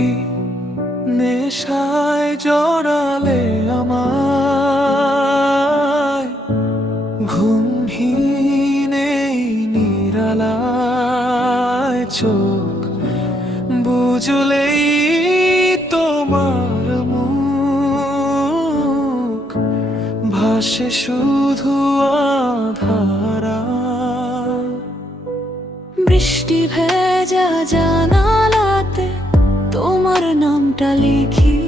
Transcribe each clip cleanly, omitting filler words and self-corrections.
কি নেশায় জড়ালে আমায়, ঘুমহীন এই নিরালায় চোখ বুঝলেই তোমার মুখ ভাসে শুধু আধারা। বৃষ্টি ভেজা জানালাতে তোমার নামটা লিখি,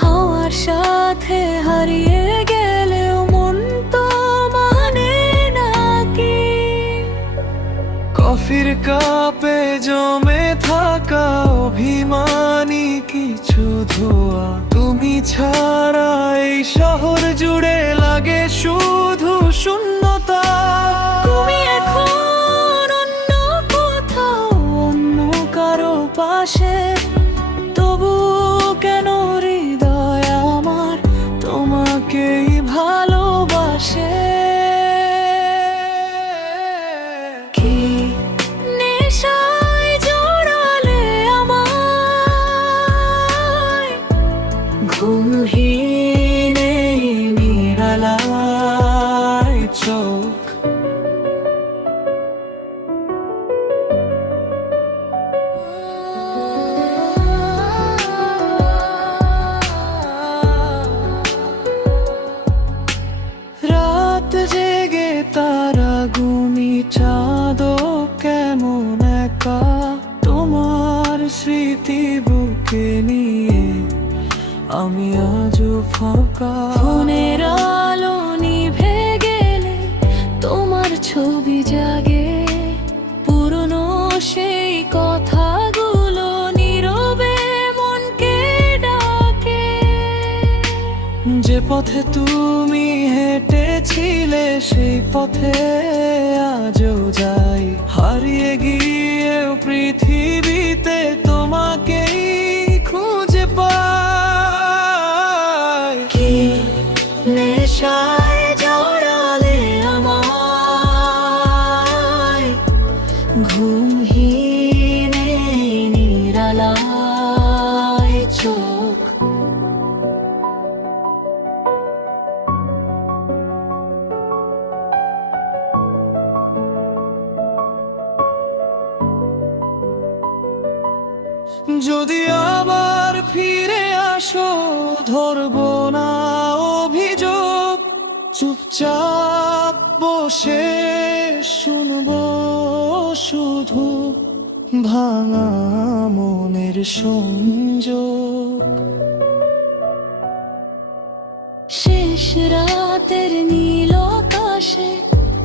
হাওয়ার সাথে হারিয়ে গেলেও মন তো মানে নাকি। কফির কাপে জমে থাকা অভিমানী কিছু ধোয়া, তুমি ছাড়া এই শহর জুড়ে লাগে শুধু শূন্যতা। তুমি এখন অন্য কোথাও, অন্য কারো পাশে, তবু কেন হৃদয় আমার তোমাকেই ভালোবাসে। কি নেশায় জড়ালে আমায়, ঘুমহীন এই নিরালায় চোখ রাত জেগে তারা গুনি চাঁদও কেমন একা, তোমার স্মৃতি বুকে নিয়ে আমি আজও ফাঁকা। ফোনের আলো নিভে গেলে তোমার ছবি জাগে, পুরনো সেই কথাগুলো নীরবে মনকে ডাকে। যে পথে তুমি হেঁটেছিলে সেই পথে আজও যাই, হারিয়ে গিয়েও পৃথিবীতে তোমাকেই খুঁজে পাই। কি নেশায় জড়ালে আমায়, ঘুমহীন এই নিরালায় চোখ। যদি আবার ফিরে আসো ধরবো না অভিযোগ, চুপচাপ বসে শুনবো শুধু ভাঙা মনের সংযোগ। শেষ রাতের নীল আকাশে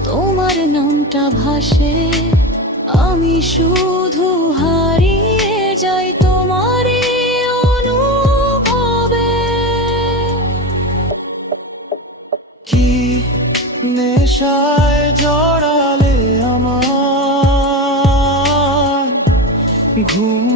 তোমার নামটা ভাসে, আমি শুধু হারিয়ে যাই তোমারই অনুভবে। কি নেশায় জড়ালে আমায়, ঘুম